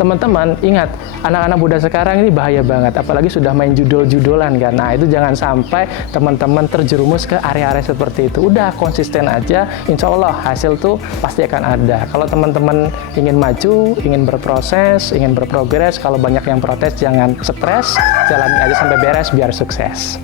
teman-teman ingat, anak-anak muda sekarang ini bahaya banget, apalagi sudah main judol-judolan kan. Nah, itu jangan sampai teman-teman terjerumus ke area-area seperti itu. Udah konsisten aja, insya Allah hasil tuh pasti akan ada. Kalau teman-teman ingin maju, ingin berproses, ingin berprogres, kalau banyak yang protes jangan stres, jalani aja sampai beres biar sukses.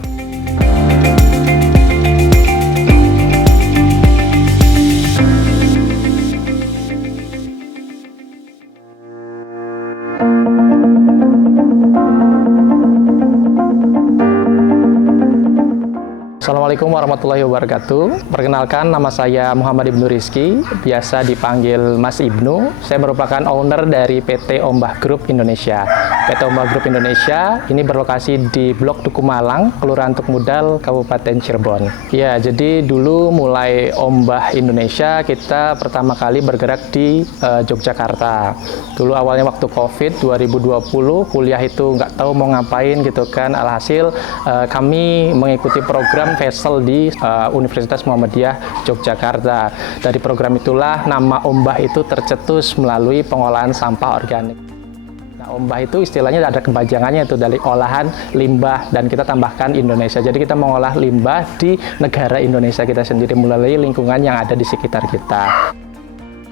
Assalamualaikum warahmatullahi wabarakatuh. Perkenalkan, nama saya Muhammad Ibnu Rizky, biasa dipanggil Mas Ibnu. Saya merupakan owner dari PT Ombah Group Indonesia. PT Ombah Group Indonesia ini berlokasi di Blok Duku Malang, Kelurahan Tuk Mudal, Kabupaten Cirebon. Ya, jadi dulu mulai Ombah Indonesia kita pertama kali bergerak di Yogyakarta. Dulu awalnya waktu COVID 2020, kuliah itu nggak tahu mau ngapain gitu kan. Alhasil kami mengikuti program Vessel di Universitas Muhammadiyah Yogyakarta. Dari program itulah nama Ombah itu tercetus melalui pengolahan sampah organik. Nah, Ombah itu istilahnya ada kepanjangannya itu dari olahan limbah dan kita tambahkan Indonesia. Jadi kita mengolah limbah di negara Indonesia kita sendiri melalui lingkungan yang ada di sekitar kita.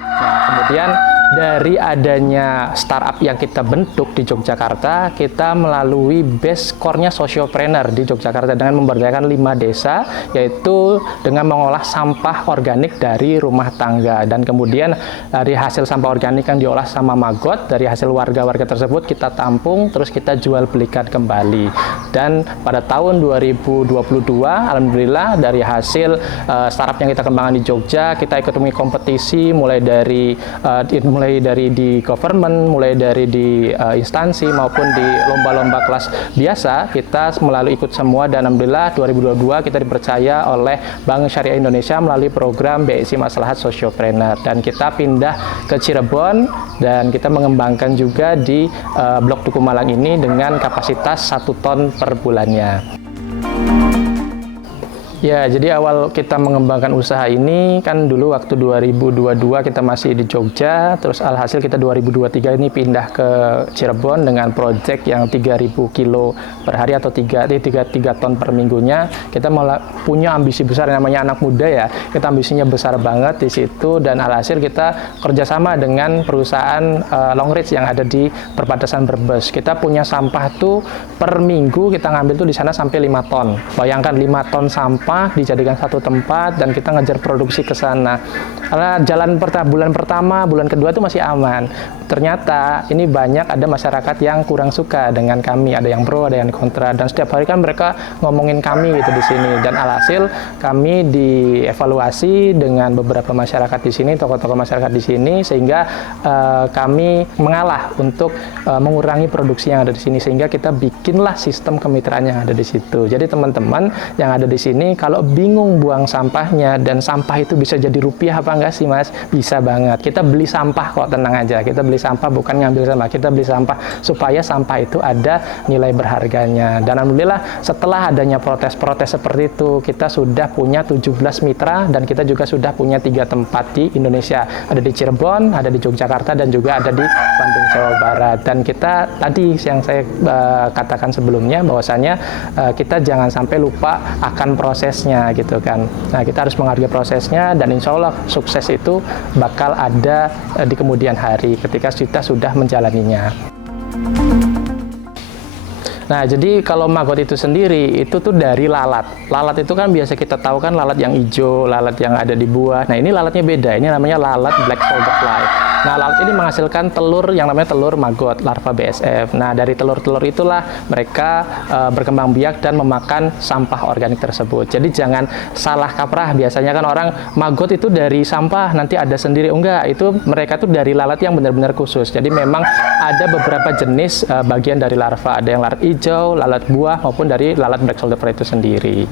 Nah, kemudian dari adanya startup yang kita bentuk di Yogyakarta, kita melalui base core-nya Sociopreneur di Yogyakarta dengan memberdayakan 5 desa, yaitu dengan mengolah sampah organik dari rumah tangga. Dan kemudian dari hasil sampah organik yang diolah sama Maggot, dari hasil warga-warga tersebut kita tampung, terus kita jual belikan kembali. Dan pada tahun 2022, alhamdulillah dari hasil startup yang kita kembangkan di Jogja, kita ikut kompetisi mulai dari di government, mulai dari di instansi maupun di lomba-lomba kelas biasa, kita melalui ikut semua dan alhamdulillah 2022 kita dipercaya oleh Bank Syariah Indonesia melalui program BSI Maslahat Sociopreneur dan kita pindah ke Cirebon dan kita mengembangkan juga di Blok Duku Malang ini dengan kapasitas 1 ton per bulannya. Ya, jadi awal kita mengembangkan usaha ini kan dulu waktu 2022 kita masih di Jogja, terus alhasil kita 2023 ini pindah ke Cirebon dengan proyek yang 3.000 kilo per hari atau 3 ton per minggunya. Kita malah punya ambisi besar, namanya anak muda ya, kita ambisinya besar banget di situ dan alhasil kita kerjasama dengan perusahaan Longreach yang ada di perbatasan Brebes. Kita punya sampah tuh per minggu kita ngambil tuh di sana sampai 5 ton. Bayangkan 5 ton sampah dijadikan satu tempat dan kita ngejar produksi ke sana. Karena bulan pertama, bulan kedua itu masih aman. Ternyata ini banyak ada masyarakat yang kurang suka dengan kami, ada yang pro, ada yang kontra dan setiap hari kan mereka ngomongin kami gitu di sini dan alhasil kami dievaluasi dengan beberapa masyarakat di sini, tokoh-tokoh masyarakat di sini sehingga kami mengalah untuk mengurangi produksi yang ada di sini sehingga kita bikinlah sistem kemitraan yang ada di situ. Jadi teman-teman yang ada di sini kalau bingung buang sampahnya dan sampah itu bisa jadi rupiah apa enggak sih Mas? Bisa banget. Kita beli sampah kok, tenang aja. Kita beli sampah bukan ngambil sampah, kita beli sampah supaya sampah itu ada nilai berharganya. Dan alhamdulillah setelah adanya protes-protes seperti itu, kita sudah punya 17 mitra dan kita juga sudah punya 3 tempat di Indonesia. Ada di Cirebon, ada di Yogyakarta dan juga ada di Bandung, Jawa Barat. Dan kita tadi yang saya katakan sebelumnya bahwasanya kita jangan sampai lupa akan prosesnya gitu kan. Nah, kita harus menghargai prosesnya dan insya Allah sukses itu bakal ada di kemudian hari ketika kita sudah menjalaninya. Nah, jadi kalau maggot itu sendiri, itu tuh dari lalat. Lalat itu kan biasa kita tahu kan lalat yang hijau, lalat yang ada di buah. Nah, ini lalatnya beda. Ini namanya lalat black soldier fly. Nah, lalat ini menghasilkan telur yang namanya telur maggot, larva BSF. Nah, dari telur-telur itulah mereka berkembang biak dan memakan sampah organik tersebut. Jadi jangan salah kaprah. Biasanya kan orang maggot itu dari sampah, nanti ada sendiri. Enggak, itu mereka tuh dari lalat yang benar-benar khusus. Jadi memang ada beberapa jenis bagian dari larva. Ada yang lalat hijau, lalat buah, maupun dari lalat black soldier fly itu sendiri.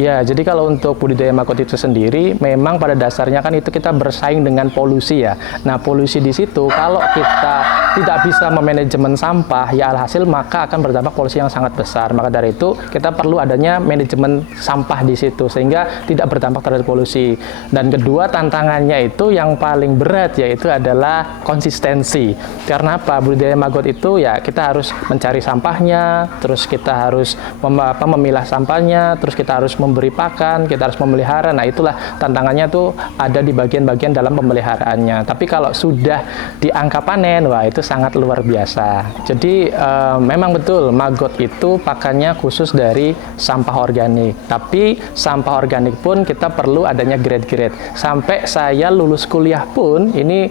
Ya, jadi kalau untuk budidaya maggot itu sendiri, memang pada dasarnya kan itu kita bersaing dengan polusi ya. Nah, polusi di situ kalau kita tidak bisa memanajemen sampah, ya alhasil maka akan berdampak polusi yang sangat besar. Maka dari itu kita perlu adanya manajemen sampah di situ sehingga tidak berdampak terhadap polusi. Dan kedua tantangannya itu yang paling berat yaitu adalah konsistensi. Karena apa? Budidaya maggot itu ya kita harus mencari sampahnya, terus kita harus memilah sampahnya, terus kita harus memberi pakan, kita harus memelihara. Nah, itulah tantangannya tuh ada di bagian-bagian dalam pemeliharaannya. Tapi kalau sudah di angka panen, wah itu sangat luar biasa. Jadi memang betul maggot itu pakannya khusus dari sampah organik. Tapi sampah organik pun kita perlu adanya grade-grade. Sampai saya lulus kuliah pun ini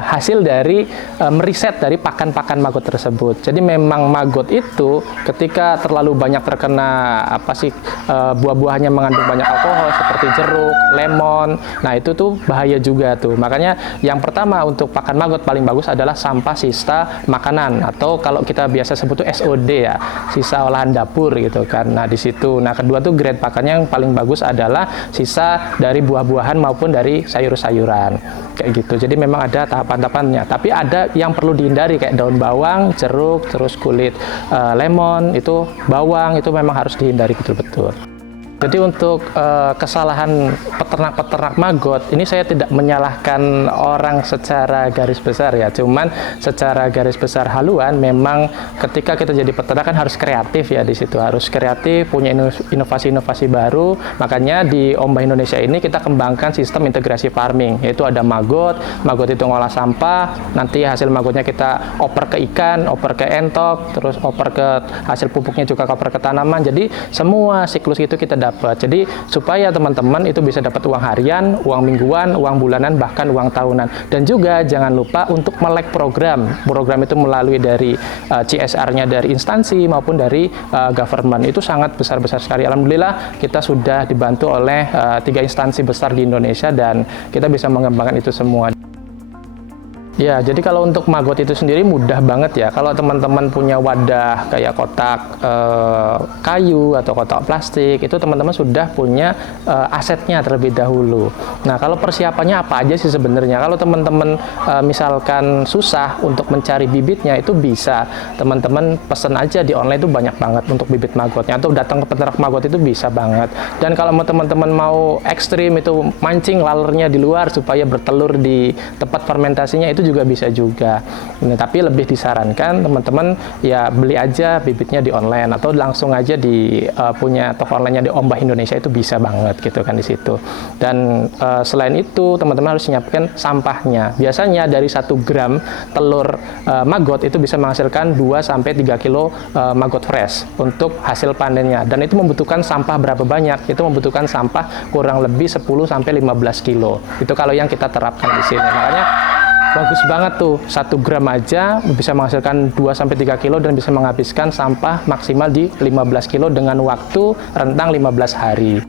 hasil dari meriset dari pakan-pakan maggot tersebut. Jadi memang maggot itu ketika terlalu banyak terkena buah-buahannya mengandung banyak alkohol seperti jeruk, lemon. Nah, itu tuh bahaya juga tuh. Makanya yang pertama untuk pakan maggot paling bagus adalah sampah sisa makanan atau kalau kita biasa sebut tuh SOD ya, sisa olahan dapur gitu kan. Nah, di situ. Nah, kedua tuh grade pakannya yang paling bagus adalah sisa dari buah-buahan maupun dari sayur-sayuran. Kayak gitu. Jadi memang ada tahapan-tahapannya. Tapi ada yang perlu dihindari kayak daun bawang, jeruk, terus kulit lemon, itu bawang itu memang harus dihindari betul-betul. Jadi untuk kesalahan peternak-peternak maggot, ini saya tidak menyalahkan orang secara garis besar ya, cuman secara garis besar haluan memang ketika kita jadi peternak kan harus kreatif ya di situ, harus kreatif, punya inovasi-inovasi baru. Makanya di Ombah Indonesia ini kita kembangkan sistem integrasi farming, yaitu ada maggot itu ngolah sampah, nanti hasil maggotnya kita oper ke ikan, oper ke entok, terus oper ke hasil pupuknya juga oper ke tanaman. Jadi semua siklus itu kita dapat. Jadi supaya teman-teman itu bisa dapat uang harian, uang mingguan, uang bulanan, bahkan uang tahunan. Dan juga jangan lupa untuk melek program. Program itu melalui dari CSR-nya dari instansi maupun dari government. Itu sangat besar-besar sekali. Alhamdulillah kita sudah dibantu oleh 3 instansi besar di Indonesia dan kita bisa mengembangkan itu semua. Ya, jadi kalau untuk maggot itu sendiri mudah banget ya. Kalau teman-teman punya wadah kayak kotak kayu atau kotak plastik, itu teman-teman sudah punya asetnya terlebih dahulu. Nah, kalau persiapannya apa aja sih sebenarnya? Kalau teman-teman misalkan susah untuk mencari bibitnya, itu bisa teman-teman pesen aja di online, itu banyak banget untuk bibit maggotnya, atau datang ke peternak maggot itu bisa banget. Dan kalau teman-teman mau ekstrim itu mancing lalernya di luar supaya bertelur di tempat fermentasinya, itu juga bisa juga. Nah, tapi lebih disarankan teman-teman ya beli aja bibitnya di online atau langsung aja di punya toko online-nya di Ombah Indonesia, itu bisa banget gitu kan di situ. Dan selain itu teman-teman harus menyiapkan sampahnya. Biasanya dari 1 gram telur maggot itu bisa menghasilkan 2-3 kilo maggot fresh untuk hasil panennya. Dan itu membutuhkan sampah berapa banyak? Itu membutuhkan sampah kurang lebih 10-15 kilo. Itu kalau yang kita terapkan di sini. Makanya bagus banget tuh, 1 gram aja bisa menghasilkan 2-3 kilo dan bisa menghabiskan sampah maksimal di 15 kilo dengan waktu rentang 15 hari.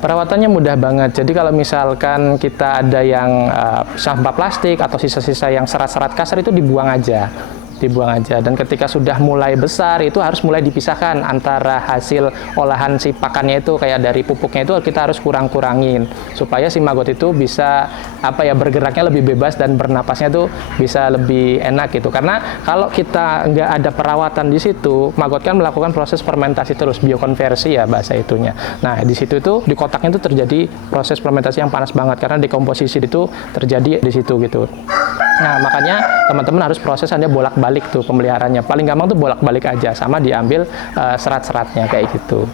Perawatannya mudah banget. Jadi kalau misalkan kita ada yang sampah plastik atau sisa-sisa yang serat-serat kasar, itu dibuang aja. Dan ketika sudah mulai besar itu harus mulai dipisahkan antara hasil olahan si pakannya itu, kayak dari pupuknya itu kita harus kurangin supaya si maggot itu bisa bergeraknya lebih bebas dan bernapasnya tuh bisa lebih enak gitu. Karena kalau kita nggak ada perawatan di situ, maggot kan melakukan proses fermentasi terus, biokonversi ya bahasa itunya. Nah, di situ itu di kotaknya itu terjadi proses fermentasi yang panas banget karena dekomposisi itu terjadi di situ gitu. Nah, makanya teman-teman harus proses hanya bolak-balik tuh pemeliharaannya. Paling gampang tuh bolak-balik aja, sama diambil serat-seratnya kayak gitu.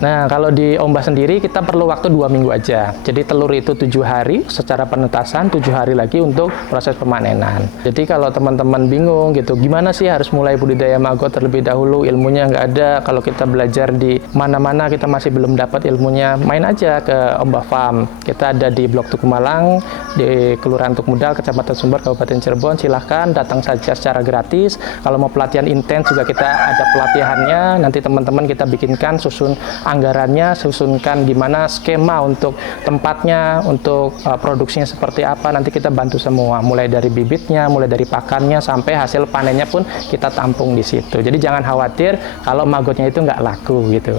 Nah, kalau di Ombah sendiri kita perlu waktu 2 minggu aja. Jadi telur itu 7 hari secara penetasan, 7 hari lagi untuk proses pemanenan. Jadi kalau teman-teman bingung gitu, gimana sih harus mulai budidaya maggot terlebih dahulu, ilmunya nggak ada. Kalau kita belajar di mana-mana kita masih belum dapat ilmunya, main aja ke Ombah Farm. Kita ada di Blok Tugu Malang, di Kelurahan Tukmudal, Kecamatan Sumber, Kabupaten Cirebon. Silahkan datang saja secara gratis. Kalau mau pelatihan intens juga kita ada pelatihannya. Nanti teman-teman kita bikinkan susun anggarannya, susunkan gimana skema untuk tempatnya, untuk produksinya seperti apa, nanti kita bantu semua, mulai dari bibitnya, mulai dari pakannya, sampai hasil panennya pun kita tampung di situ. Jadi jangan khawatir kalau maggotnya itu nggak laku gitu.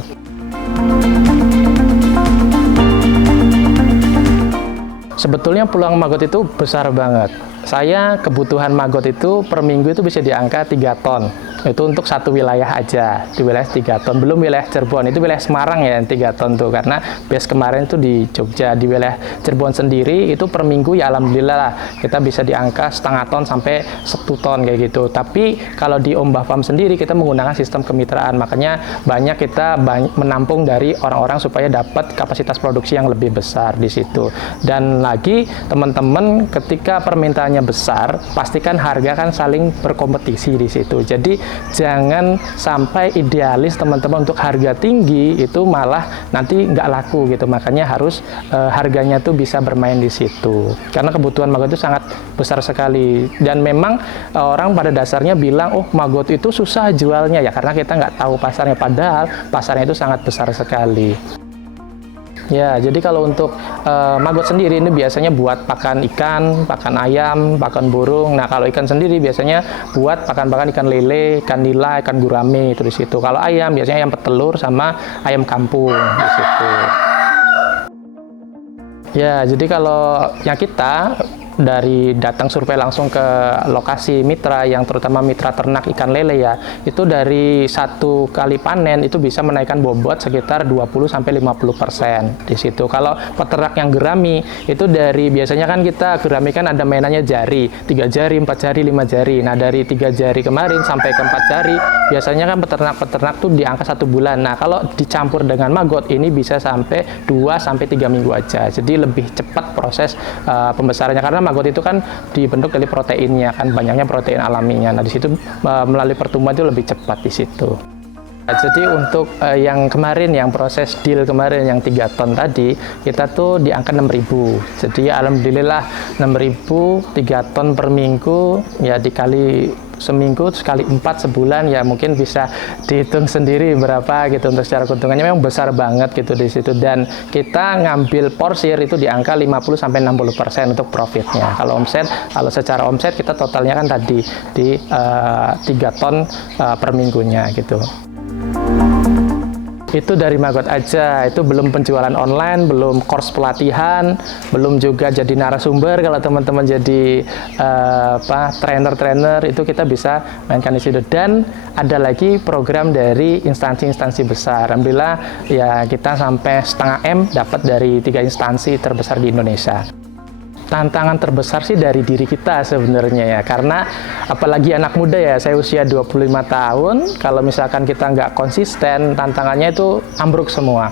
Sebetulnya peluang maggot itu besar banget. Saya kebutuhan maggot itu per minggu itu bisa di angka 3 ton. Itu untuk satu wilayah aja, di wilayah 3 ton. Belum wilayah Cirebon, itu wilayah Semarang ya yang 3 ton tuh. Karena base kemarin itu di Jogja. Di wilayah Cirebon sendiri itu per minggu ya alhamdulillah lah. Kita bisa di angka setengah ton sampai 1 ton kayak gitu. Tapi kalau di Ombah Farm sendiri kita menggunakan sistem kemitraan. Makanya banyak kita menampung dari orang-orang supaya dapat kapasitas produksi yang lebih besar di situ. Dan lagi teman-teman ketika permintaannya besar, pastikan harga kan saling berkompetisi di situ. Jadi jangan sampai idealis teman-teman untuk harga tinggi itu malah nanti nggak laku gitu. Makanya harus harganya tuh bisa bermain di situ. Karena kebutuhan maggot itu sangat besar sekali. Dan memang orang pada dasarnya bilang, oh maggot itu susah jualnya ya karena kita nggak tahu pasarnya. Padahal pasarnya itu sangat besar sekali. Ya, jadi kalau untuk maggot sendiri ini biasanya buat pakan ikan, pakan ayam, pakan burung. Nah, kalau ikan sendiri biasanya buat pakan-pakan ikan lele, ikan nila, ikan gurame itu di situ. Kalau ayam biasanya ayam petelur sama ayam kampung di situ. Ya, jadi kalau yang kita dari datang survei langsung ke lokasi mitra yang terutama mitra ternak ikan lele ya, itu dari 1 kali panen itu bisa menaikkan bobot sekitar 20-50% di situ. Kalau peternak yang gerami itu dari biasanya kan kita gerami kan ada mainannya jari, 3 jari, 4 jari, 5 jari. Nah, dari 3 jari kemarin sampai ke 4 jari biasanya kan peternak-peternak tuh di angka 1 bulan. Nah, kalau dicampur dengan maggot ini bisa sampai 2-3 minggu aja. Jadi lebih cepat proses pembesarannya karena maggot itu kan dibentuk dari proteinnya kan, banyaknya protein alaminya. Nah, di situ melalui pertumbuhan itu lebih cepat di situ. Nah, jadi untuk yang kemarin, yang proses deal kemarin yang 3 ton tadi, kita tuh di angka 6.000. Jadi alhamdulillah 6.000 3 ton per minggu ya dikali seminggu sekali 4 sebulan ya mungkin bisa dihitung sendiri berapa gitu untuk secara keuntungannya memang besar banget gitu di situ. Dan kita ngambil porsir itu di angka 50-60% untuk profitnya. Kalau omset, kalau secara omset kita totalnya kan tadi di 3 ton per minggunya gitu. Itu dari maggot aja, itu belum penjualan online, belum course pelatihan, belum juga jadi narasumber. Kalau teman-teman jadi trainer-trainer itu kita bisa mainkan di situ. Dan ada lagi program dari instansi-instansi besar. Alhamdulillah ya kita sampai 0,5 M dapat dari 3 instansi terbesar di Indonesia. Tantangan terbesar sih dari diri kita sebenarnya ya, karena apalagi anak muda ya, saya usia 25 tahun, kalau misalkan kita nggak konsisten, tantangannya itu ambruk semua.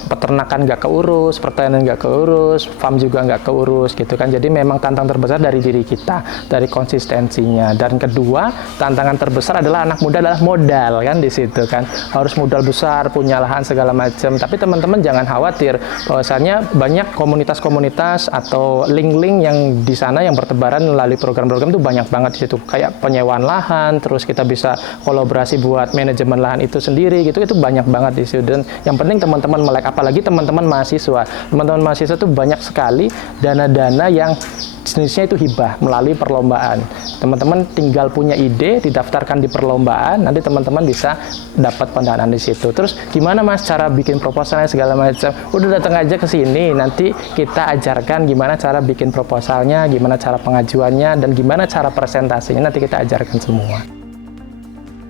Peternakan nggak keurus, pertanian nggak keurus, farm juga nggak keurus gitu kan. Jadi memang tantangan terbesar dari diri kita, dari konsistensinya. Dan kedua, tantangan terbesar adalah anak muda adalah modal kan di situ kan. Harus modal besar, punya lahan segala macam. Tapi teman-teman jangan khawatir, bahwasanya banyak komunitas-komunitas atau link-link yang di sana yang bertebaran melalui program-program itu banyak banget di situ. Kayak penyewaan lahan, terus kita bisa kolaborasi buat manajemen lahan itu sendiri gitu. Itu banyak banget di situ. Dan yang penting teman-teman melek, apalagi teman-teman mahasiswa. Teman-teman mahasiswa itu banyak sekali dana-dana yang jenisnya itu hibah melalui perlombaan. Teman-teman tinggal punya ide, didaftarkan di perlombaan, nanti teman-teman bisa dapat pendanaan di situ. Terus gimana Mas cara bikin proposalnya segala macam? Udah datang aja ke sini, nanti kita ajarkan gimana cara bikin proposalnya, gimana cara pengajuannya, dan gimana cara presentasinya, nanti kita ajarkan semua.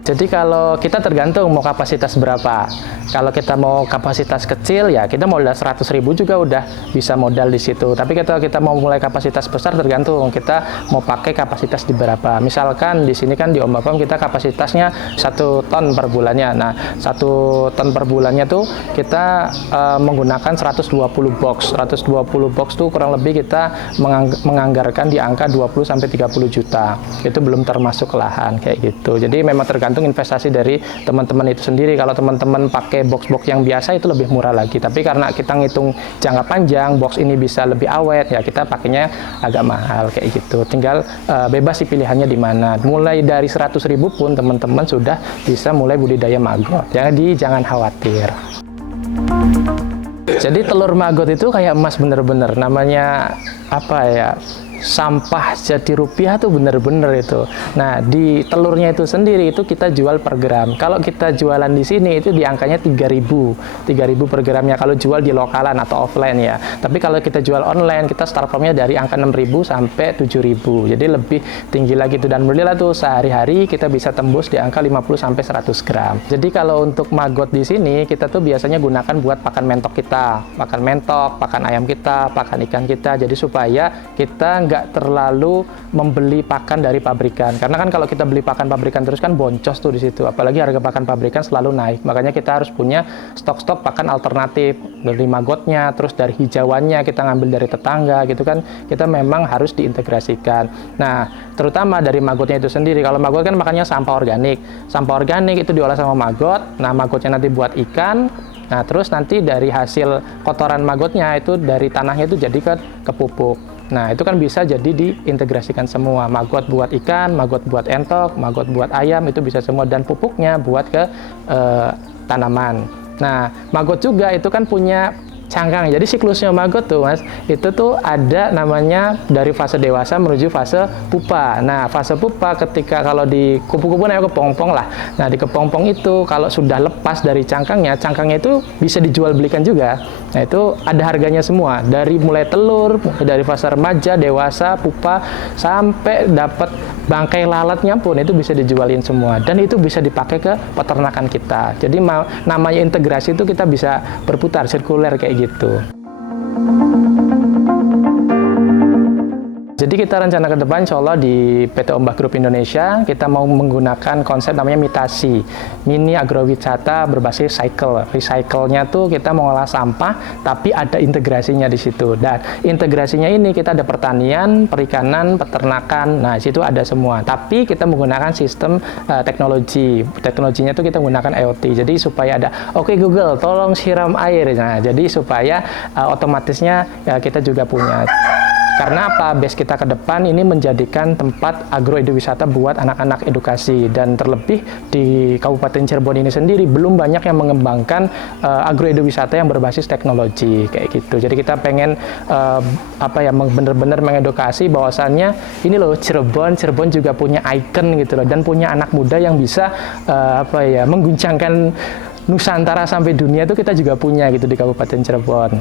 Jadi kalau kita tergantung mau kapasitas berapa. Kalau kita mau kapasitas kecil ya kita modal 100.000 juga udah bisa modal di situ. Tapi kalau kita mau mulai kapasitas besar tergantung kita mau pakai kapasitas di berapa. Misalkan di sini kan di Ombah Farm kita kapasitasnya 1 ton per bulannya. Nah 1 ton per bulannya tuh kita menggunakan 120 box. 120 box tuh kurang lebih kita menganggarkan di angka 20-30 juta. Itu belum termasuk lahan kayak gitu. Jadi memang tergantung investasi dari teman-teman itu sendiri. Kalau teman-teman pakai box-box yang biasa itu lebih murah lagi, tapi karena kita ngitung jangka panjang, box ini bisa lebih awet ya kita pakainya agak mahal kayak gitu. Tinggal bebas sih pilihannya di mana. Mulai dari 100.000 pun teman-teman sudah bisa mulai budidaya maggot. Jadi jangan khawatir. Jadi telur maggot itu kayak emas bener-bener, namanya apa ya, sampah jadi rupiah tuh bener-bener itu. Nah, di telurnya itu sendiri itu kita jual per gram. Kalau kita jualan di sini itu di angkanya 3.000 per gramnya kalau jual di lokalan atau offline ya. Tapi kalau kita jual online, kita start from-nya dari angka 6.000 sampai 7.000. Jadi lebih tinggi lagi tuh, dan alhamdulillah tuh sehari-hari kita bisa tembus di angka 50 sampai 100 gram. Jadi kalau untuk maggot di sini kita tuh biasanya gunakan buat pakan mentok kita, pakan ayam kita, pakan ikan kita. Jadi supaya kita nggak terlalu membeli pakan dari pabrikan, karena kan kalau kita beli pakan pabrikan terus kan boncos tuh di situ, apalagi harga pakan pabrikan selalu naik. Makanya kita harus punya stok-stok pakan alternatif dari maggotnya, terus dari hijauannya kita ngambil dari tetangga gitu kan. Kita memang harus diintegrasikan. Nah, terutama dari maggotnya itu sendiri. Kalau maggot kan makannya sampah organik itu diolah sama maggot. Nah, maggotnya nanti buat ikan. Nah, terus nanti dari hasil kotoran maggotnya itu dari tanahnya itu jadi ke pupuk. Nah, itu kan bisa jadi diintegrasikan semua. Maggot buat ikan, maggot buat entok, maggot buat ayam, itu bisa semua. Dan pupuknya buat ke tanaman. Nah, maggot juga itu kan punya cangkang. Jadi siklusnya maggot tuh Mas, itu tuh ada namanya dari fase dewasa menuju fase pupa. Nah, fase pupa ketika kalau di kupu-kupu namanya kepompong lah. Nah, di kepompong itu kalau sudah lepas dari cangkangnya itu bisa dijual belikan juga. Nah, itu ada harganya semua. Dari mulai telur, dari fase remaja, dewasa, pupa, sampai dapat bangkai lalatnya pun itu bisa dijualin semua. Dan itu bisa dipakai ke peternakan kita. Jadi namanya integrasi itu kita bisa berputar, sirkuler kayak gitu. Jadi kita rencana ke depan insya Allah di PT Ombak Group Indonesia kita mau menggunakan konsep namanya mitasi, mini agrowisata berbasis cycle. Recycle-nya tuh kita mengolah sampah tapi ada integrasinya di situ. Dan integrasinya ini kita ada pertanian, perikanan, peternakan. Nah, di situ ada semua. Tapi kita menggunakan sistem teknologi. Teknologinya tuh kita menggunakan IoT. Jadi supaya ada oke Google, tolong siram air. Nah, jadi supaya otomatisnya kita juga punya. Karena apa? Base kita ke depan ini menjadikan tempat agroeduwisata buat anak-anak edukasi, dan terlebih di Kabupaten Cirebon ini sendiri belum banyak yang mengembangkan agroeduwisata yang berbasis teknologi kayak gitu. Jadi kita pengen benar-benar mengedukasi bahwasannya ini loh Cirebon juga punya ikon gitu loh, dan punya anak muda yang bisa mengguncangkan Nusantara sampai dunia itu kita juga punya gitu di Kabupaten Cirebon.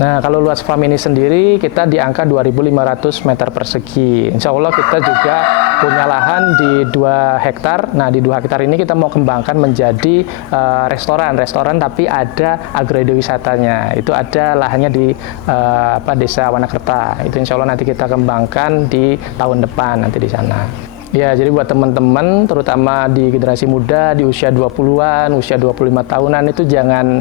Nah, kalau luas farm ini sendiri kita di angka 2.500 meter persegi. Insya Allah kita juga punya lahan di 2 hektar. Nah, di 2 hektar ini kita mau kembangkan menjadi restoran tapi ada agroeduwisatanya. Itu ada lahannya di Desa Wanakerta. Itu insya Allah nanti kita kembangkan di tahun depan nanti di sana. Ya, jadi buat teman-teman, terutama di generasi muda, di usia 20-an, usia 25 tahunan, itu jangan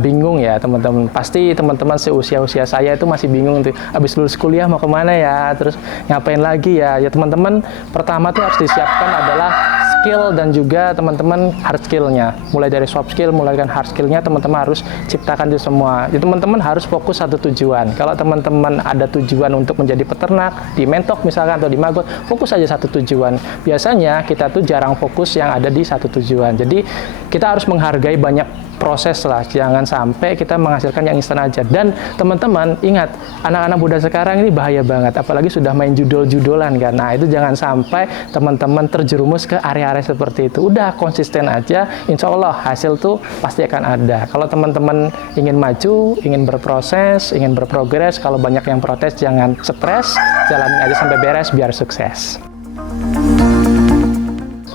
bingung ya teman-teman. Pasti teman-teman seusia-usia saya itu masih bingung tuh, habis lulus kuliah mau kemana ya, terus ngapain lagi ya. Ya teman-teman, pertama tuh harus disiapkan adalah skill dan juga teman-teman hard skill-nya. Mulai dari soft skill, mulai dari hard skill-nya, teman-teman harus ciptakan itu semua. Jadi teman-teman harus fokus satu tujuan. Kalau teman-teman ada tujuan untuk menjadi peternak, di mentok misalkan, atau di maggot, fokus aja satu tujuan. Biasanya kita tuh jarang fokus yang ada di satu tujuan. Jadi kita harus menghargai banyak proses lah, jangan sampai kita menghasilkan yang instan aja. Dan teman-teman ingat, anak-anak muda sekarang ini bahaya banget, apalagi sudah main judol-judolan kan. Nah, itu jangan sampai teman-teman terjerumus ke area-area seperti itu. Udah konsisten aja, insya Allah hasil tuh pasti akan ada. Kalau teman-teman ingin maju, ingin berproses, ingin berprogres, kalau banyak yang protes jangan stres, jalanin aja sampai beres biar sukses.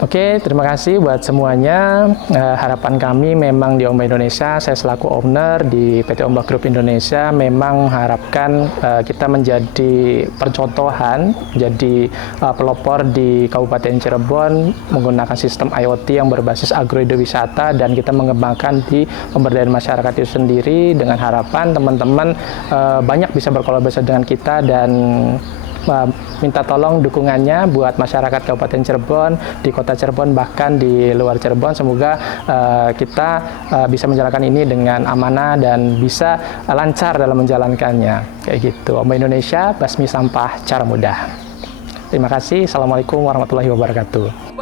Oke, terima kasih buat semuanya. Harapan kami memang di Ombak Indonesia, saya selaku owner di PT Ombak Group Indonesia memang mengharapkan kita menjadi percontohan, jadi pelopor di Kabupaten Cirebon menggunakan sistem IoT yang berbasis agroeduwisata, dan kita mengembangkan di pemberdayaan masyarakat itu sendiri dengan harapan teman-teman banyak bisa berkolaborasi dengan kita, dan minta tolong dukungannya buat masyarakat Kabupaten Cirebon, di Kota Cirebon, bahkan di luar Cirebon. Semoga kita bisa menjalankan ini dengan amanah dan bisa lancar dalam menjalankannya. Kayak gitu. Ombak Indonesia, basmi sampah cara mudah. Terima kasih. Assalamualaikum warahmatullahi wabarakatuh.